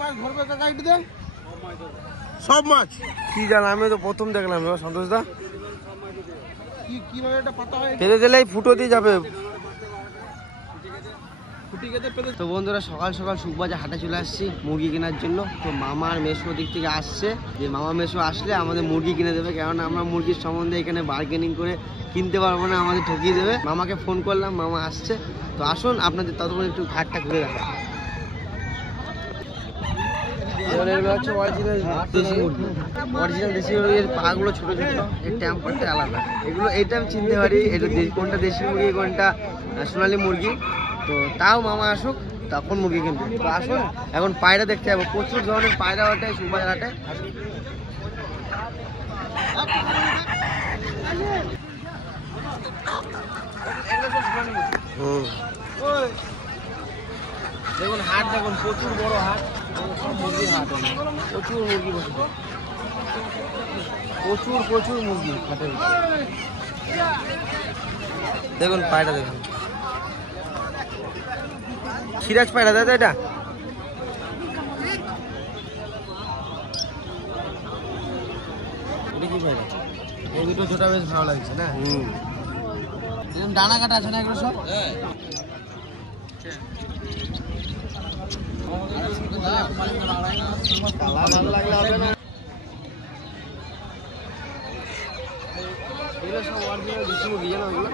মাছ ধরবে কাকা এটিতে? সব মাছ? কি জান, আমি তো প্রথম দেখলাম সন্তোষ দা। কিভাবে এটা পাতা হয়? পেতে দিলেই ফুটো দিয়ে যাবে। তো বন্ধুরা, সকাল সকাল সুখবাজার হাটে চলে আসছি মুরগি কেনার জন্য। তো মামা আর মেসো দিক থেকে আসছে, যে মামা মেসো আসলে আমাদের মুরগি কিনে দেবে, কারণ আমরা মুরগির সম্বন্ধে এখানে বার্গেনিং করে কিনতে পারবো না, আমাদের ঠকিয়ে দেবে। মামাকে ফোন করলাম, মামা আসছে। তো আসুন আপনাদের ততক্ষণ একটু ঘাটটা ঘুরে দেখা। এগুলো হচ্ছে অরিজিনাল দেশি মুরগি। অরিজিনাল দেশি মুরগির পাগুলো ছোট ছোট, এর টেম্পারটা আলাদা। এগুলো এটা আমি চিনতে পারি এটা কোনটা দেশি মুরগি কোনটা সোনালী মুরগি। তো তাও মামা আসুক তখন মুরগি কিনবে। তো আসুন এখন পায়রা দেখতে যাবো, প্রচুর ধরনের পায়রা ওঠে সুখবাজার হাটে। দেখুন হাট, দেখুন প্রচুর বড় হাট, মুরগির হাট, প্রচুর মুরগি বসেছে, প্রচুর প্রচুর মুরগি হাটের। দেখুন পায়রা, দেখুন সিরাজ পায়রা দাদা, এটা কি পায়রা? এই দুটো ছোটা বেশ ভালো লাগছে না? ডানা কাটা আছে না এগুলো সব? ভালো লাগলে হবে না, এগুলো সব অরিজিনাল দেশি মুরগি জানো ওগুলো।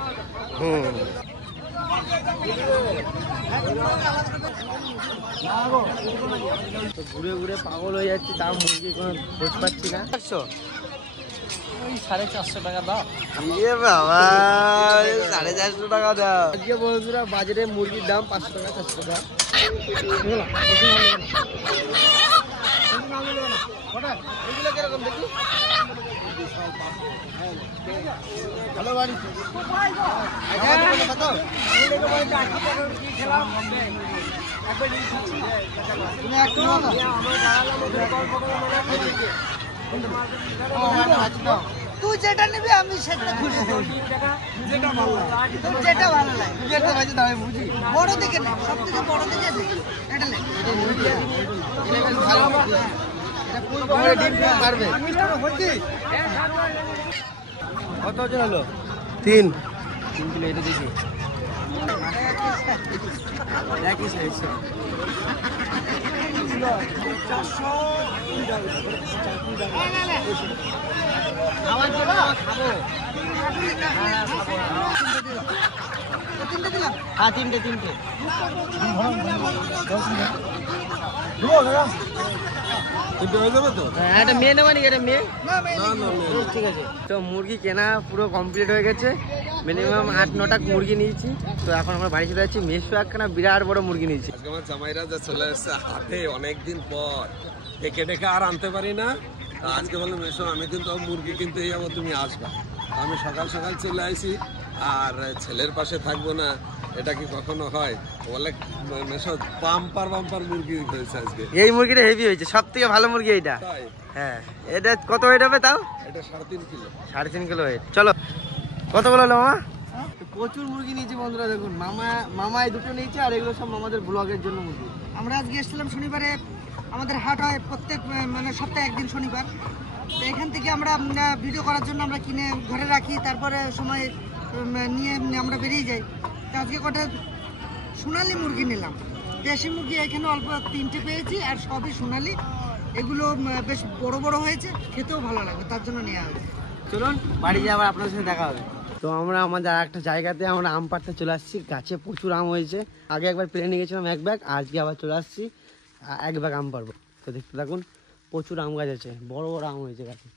তো ঘুরে ঘুরে পাগল হয়ে যাচ্ছি, তাও মুরগি কোনো খোঁজ পাচ্ছি না। 450 টাকা দাও। বাবা 450 টাকা দাও। আজকে বন্ধুরা বাজারে মুরগির দাম 500 টাকা 400 টাকা। কিরকম দেখি ভালো বাড়ি তুই যেটা নিবি আমি সেটা খুশি, যেটা ভালো লাগে, যেটা ভালো লাগে, যেটা ভাই দামে বুঝি। বড় দিকে না, সবথেকে বড় দিকে দেখি এটা নে, এটা বেশ ভালো, এটা ফুল বড় ডিম পারবে। কত ওজন হলো? 3 কিলো। এটা দেখি একই সাইজ, 400 খাবার জন্য খাবো। হ্যাঁ তিনটে হয়ে যাবে তো? হ্যাঁ এটা মেয়ে নেওয়া নি, এটা মেয়ে। ঠিক আছে, তো মুরগি কেনা পুরো কমপ্লিট হয়ে গেছে। মিনিমাম 8-9টা মুরগি নিয়েছি। তো এখন আমরা বাড়ি চলে যাচ্ছি। মেসো একখানা বিরাট বড় মুরগি নিয়েছি। আমার জামাইরা যা চলে এসছে হাটে অনেকদিন পর, ডেকে আর আনতে পারি না। আজকে বললাম মেসো আমি কিন্তু মুরগি কিনতে যাবো, তুমি আসবা। আমি সকাল সকাল চলে আসি, আর ছেলের পাশে থাকবো না, এটা কি কখনো হয়? বলে মেসো বাম্পার মুরগি হয়েছে আজকে। এই মুরগিটা হেভি হয়েছে, সব থেকে ভালো মুরগি এইটা। হ্যাঁ, এটা কত ওয়েট হবে তাও? এটা 3.5 কিলো। 3.5 kilo wait. চলো, কত বলো মামা? প্রচুর মুরগি নিয়েছি বন্ধুরা, দেখুন মামা এই দুটো নিয়েছে, আর এগুলো সব আমাদের ব্লগের জন্য মুরগি। আমরা আজকে এসেছিলাম শনিবারে, আমাদের হাট হয় প্রত্যেক মানে সপ্তাহে একদিন শনিবার। তো এখান থেকে আমরা ভিডিও করার জন্য আমরা কিনে ঘরে রাখি, তারপরে সময় নিয়ে আমরা বেরিয়ে যাই। তো আজকে কটা সোনালি মুরগি নিলাম। দেশি মুরগি এখানে অল্প 3টে পেয়েছি, আর সবই সোনালি। এগুলো বেশ বড় বড় হয়েছে, খেতেও ভালো লাগবে, তার জন্য নেওয়া হয়েছে। চলুন বাড়ি গিয়ে আবার আপনাদের সাথে দেখা হবে। তো আমরা আমাদের একটা জায়গাতে আমরা আম পাড়তে চলে আসছি। গাছে প্রচুর আম হয়েছে। আগে একবার প্লেনে গেছিলাম 1 ব্যাগ, আজকে আবার চলে আসছি 1 ব্যাগ আম পারবো। তো দেখতে থাকুন, প্রচুর আম গাছ আছে, বড় বড় আম হয়েছে গাছে।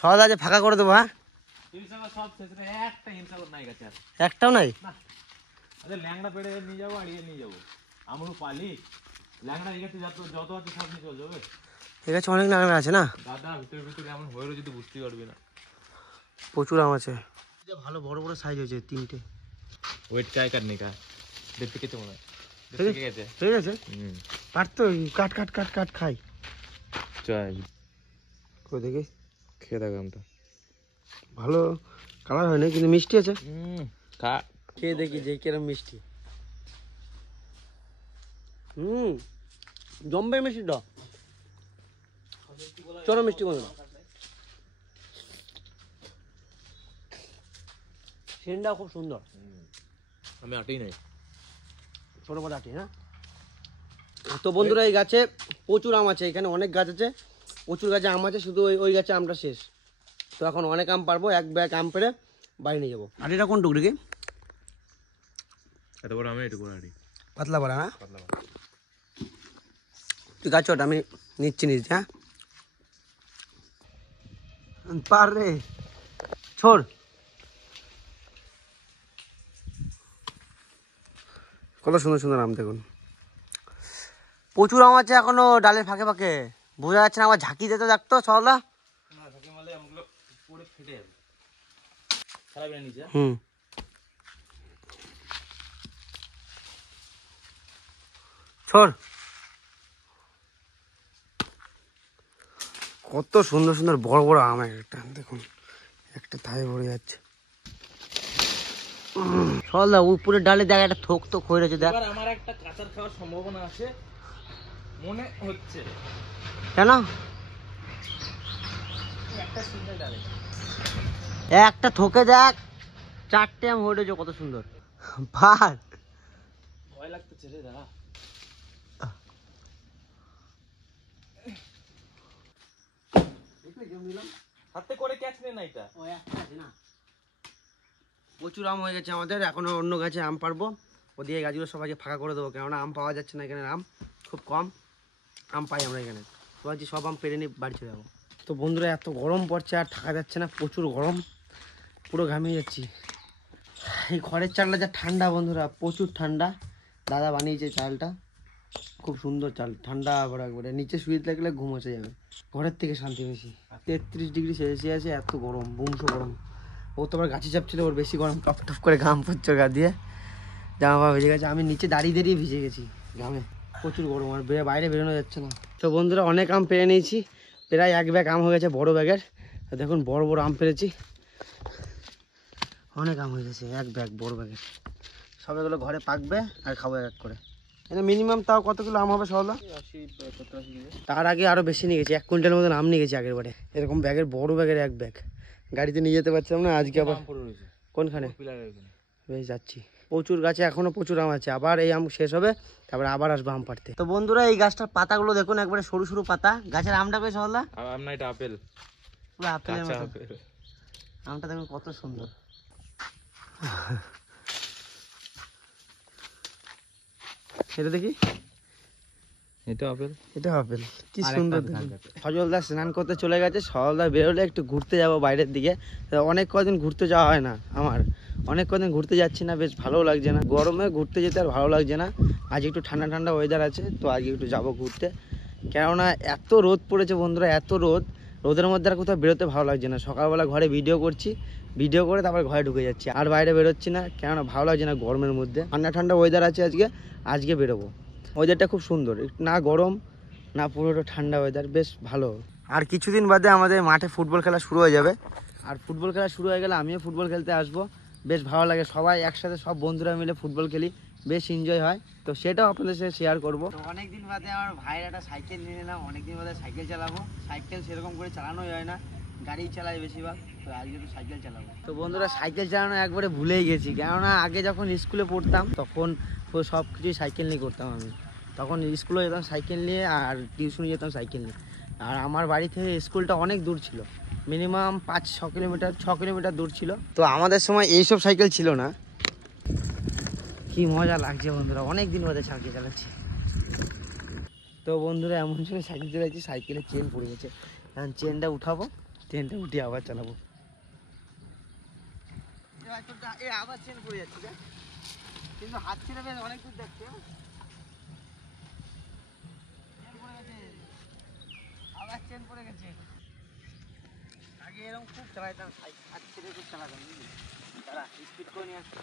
সব আছে, ফাঁকা করে দেবো। হ্যাঁ একটাও নাই। ল্যাংড়া পেড়ে নিয়ে যাবো, আড়িয়ে নিয়ে যাবো। আমরা পালি ল্যাংড়া যত আছে সব নিয়ে চলে যাবে। ঠিক আছে, অনেক নাম আছে না দাদা, ভিতরে এমন হয়ে রয়েছে বুঝতেই পারবি না। প্রচুর আম আছে, ভালো বড় বড় সাইজ হয়েছে 3টে। ওয়েট চাই কাটনে কা দেখতে কেটে মনে হয় ঠিক আছে। পারতো কাট কাট কাট কাট খাই। চাই কই দেখি, খেয়ে দেখ আমটা। ভালো কালার হয় না, কিন্তু মিষ্টি আছে। খা, খেয়ে দেখি যে কিরম মিষ্টি। জম্বে মিষ্টিটা চরম মিষ্টি বন্ধুরা, সেন্টটাও খুব সুন্দর। আমি আটেই নাই, ছোট বড় আটি। হ্যাঁ তো বন্ধুরা এই গাছে প্রচুর আম আছে, এখানে অনেক গাছ আছে, প্রচুর গাছে আম আছে, শুধু ওই গাছে আমটা শেষ। তো এখন অনেক আম পারবো, এক ব্যাগ আম পেরে বাড়ি নিয়ে যাবো। আটিটা কোন টুকরি কি এত বড় আমি এটুকু আটি পাতলা পাড়া? না পাতলা তুই গাছ ওটা আমি নিচ্ছি। হ্যাঁ পার রে ছোড়। কত সুন্দর সুন্দর আম দেখুন, প্রচুর আম আছে এখনো ডালের ফাঁকে ফাঁকে, বোঝা যাচ্ছে না। আমার ঝাঁকি দিতে দেখতো সরলা। না ঝাঁকি মারলে আমগুলো পড়ে ফেটে যাবে। খারাপ না নিচে। ছোড়। কত সুন্দর সুন্দর বড় বড় আম, একটা দেখুন, একটা থাই ভরে যাচ্ছে। সরলা উপরের ডালে দেখ একটা থোক তো হয়ে রয়েছে দেখ। এবার আমার একটা কাঁচার খাওয়ার সম্ভাবনা আছে মনে হচ্ছে। কেন? একটা সিঙ্গেল ডালে একটা থোকে দেখ, চারটে আম হয়ে রয়েছে, কত সুন্দর। ভাত ভয় লাগতেছে রে দাঁড়া। হাতে করে ক্যাচ নে না এটা। প্রচুর আম হয়ে গেছে আমাদের, এখনো অন্য গাছে আম পারবো। ওদিকে গাছগুলো সবাইকে ফাঁকা করে দেবো, কেননা আম পাওয়া যাচ্ছে না এখানে, আম খুব কম আম পাই আমরা এখানে। তো আজ সব আম পেরে নিয়ে বাড়ি চলে যাবো। তো বন্ধুরা এত গরম পড়ছে আর থাকা যাচ্ছে না, প্রচুর গরম, পুরো ঘামিয়ে যাচ্ছি। এই ঘরের চালটা যা ঠান্ডা বন্ধুরা, প্রচুর ঠান্ডা। দাদা বানিয়েছে চালটা, খুব সুন্দর চাল, ঠান্ডা আবার একবারে, নিচে শুয়ে থাকলে ঘুম এসে যাবে। ঘরের থেকে শান্তি বেশি। 33 ডিগ্রি সেলসিয়াসে এত গরম, বুমসো গরম। ও তো আবার গাছি চাপ ছিল, ওর বেশি গরম, টপ টপ করে ঘাম পড়ছে গা দিয়ে, জামা পা ভিজে গেছে। আমি নিচে দাঁড়িয়ে দাঁড়িয়ে ভিজে গেছি ঘামে, প্রচুর গরম, আর বাইরে বেরোনো যাচ্ছে না। তো বন্ধুরা অনেক আম পেরে নিয়েছি, প্রায় এক ব্যাগ আম হয়ে গেছে বড় ব্যাগের। দেখুন বড় বড় আম পেরেছি, অনেক আম হয়ে গেছে এক ব্যাগ বড় ব্যাগের। সব এগুলো ঘরে পাকবে আর খাবো এক করে। এটা মিনিমাম তাও কত কিলো আম হবে সহলা? 80-70 কিলো। তার আগে আরো বেশি নিয়ে গেছি, 1 কুইন্টালের মতন আম নিয়ে গেছি আগের বারে। এরকম ব্যাগের বড় ব্যাগের এক ব্যাগ গাড়িতে নিয়ে যেতে পারছিলাম না, আজকে আবার কোনখানে বেশ যাচ্ছি। প্রচুর গাছে এখনো প্রচুর আম আছে, আবার এই আম শেষ হবে, তারপরে আবার আসবো আম পাড়তে। তো বন্ধুরা এই গাছটার পাতাগুলো দেখুন, একবারে সরু সরু পাতা। গাছের আমটা বেশ সহলা, আম না এটা আপেল, পুরো আপেলের কাঁচা মতো। আপেল। আমটা দেখুন কত সুন্দর। এটা দেখি, এটা আপেল, এটা আপেল, কি সুন্দর। সজলদা স্নান করতে চলে গেছে, সজলদা বেরোলে একটু ঘুরতে যাব বাইরের দিকে। অনেক কদিন ঘুরতে যাওয়া হয় না আমার, অনেক কদিন ঘুরতে যাচ্ছি না, বেশ ভালো লাগছে না, গরমে ঘুরতে যেতে আর ভালো লাগছে না। আজ একটু ঠান্ডা ঠান্ডা ওয়েদার আছে, তো আজকে একটু যাবো ঘুরতে। কেননা এত রোদ পড়েছে বন্ধুরা, এত রোদ, রোদের মধ্যে আর কোথাও বেরোতে ভালো লাগছে না। সকালবেলা ঘরে ভিডিও করছি, ভিডিও করে তারপর ঘরে ঢুকে যাচ্ছি, আর বাইরে বেরোচ্ছি না, কেননা ভালো লাগছে না গরমের মধ্যে। ঠান্ডা ঠান্ডা ওয়েদার আছে আজকে, আজকে বেরোবো। ওয়েদারটা খুব সুন্দর, না গরম না পুরোটা ঠান্ডা ওয়েদার, বেশ ভালো। আর কিছুদিন বাদে আমাদের মাঠে ফুটবল খেলা শুরু হয়ে যাবে, আর ফুটবল খেলা শুরু হয়ে গেলে আমিও ফুটবল খেলতে আসবো। বেশ ভালো লাগে, সবাই একসাথে সব বন্ধুরা মিলে ফুটবল খেলি, বেশ এনজয় হয়। তো সেটাও আপনাদের সাথে শেয়ার করবো। অনেকদিন বাদে আমার ভাইয়ের একটা সাইকেল নিয়ে নিলাম, অনেকদিন বাদে সাইকেল চালাবো। সাইকেল সেরকম করে চালানোই হয় না, গাড়ি চালাই বেশিরভাগ, তো আজকে তো সাইকেল চালাবো। তো বন্ধুরা সাইকেল চালানো একবারে ভুলেই গেছি, কেননা আগে যখন স্কুলে পড়তাম তখন সব কিছুই সাইকেল নিয়ে করতাম আমি। তখন স্কুলে যেতাম সাইকেল নিয়ে, আর টিউশনে যেতাম সাইকেল নিয়ে। আর আমার বাড়ি থেকে স্কুলটা অনেক দূর ছিল, মিনিমাম 5-6 কিলোমিটার, 6 কিলোমিটার দূর ছিল। তো আমাদের সময় এইসব সাইকেল ছিল না। কি মজা লাগছে বন্ধুরা, অনেক দিন বাদে সাইকেল চালাচ্ছি। তো বন্ধুরা এমন সময় সাইকেল চালাচ্ছি, সাইকেলের চেন পড়ে গেছে, এখন চেনটা উঠাবো, চেনটা উঠিয়ে আবার চালাবো। আবার চেন পড়ে যাচ্ছে, কিন্তু হাত ছেড়ে বেশ অনেক দূর যাচ্ছে। আবার চেন পড়ে গেছে। আগে এরকম খুব চালাইতাম, হাত ছেড়ে খুব চালাতাম, বুঝলি? দাঁড়া স্পিড করে নিয়ে আসছি।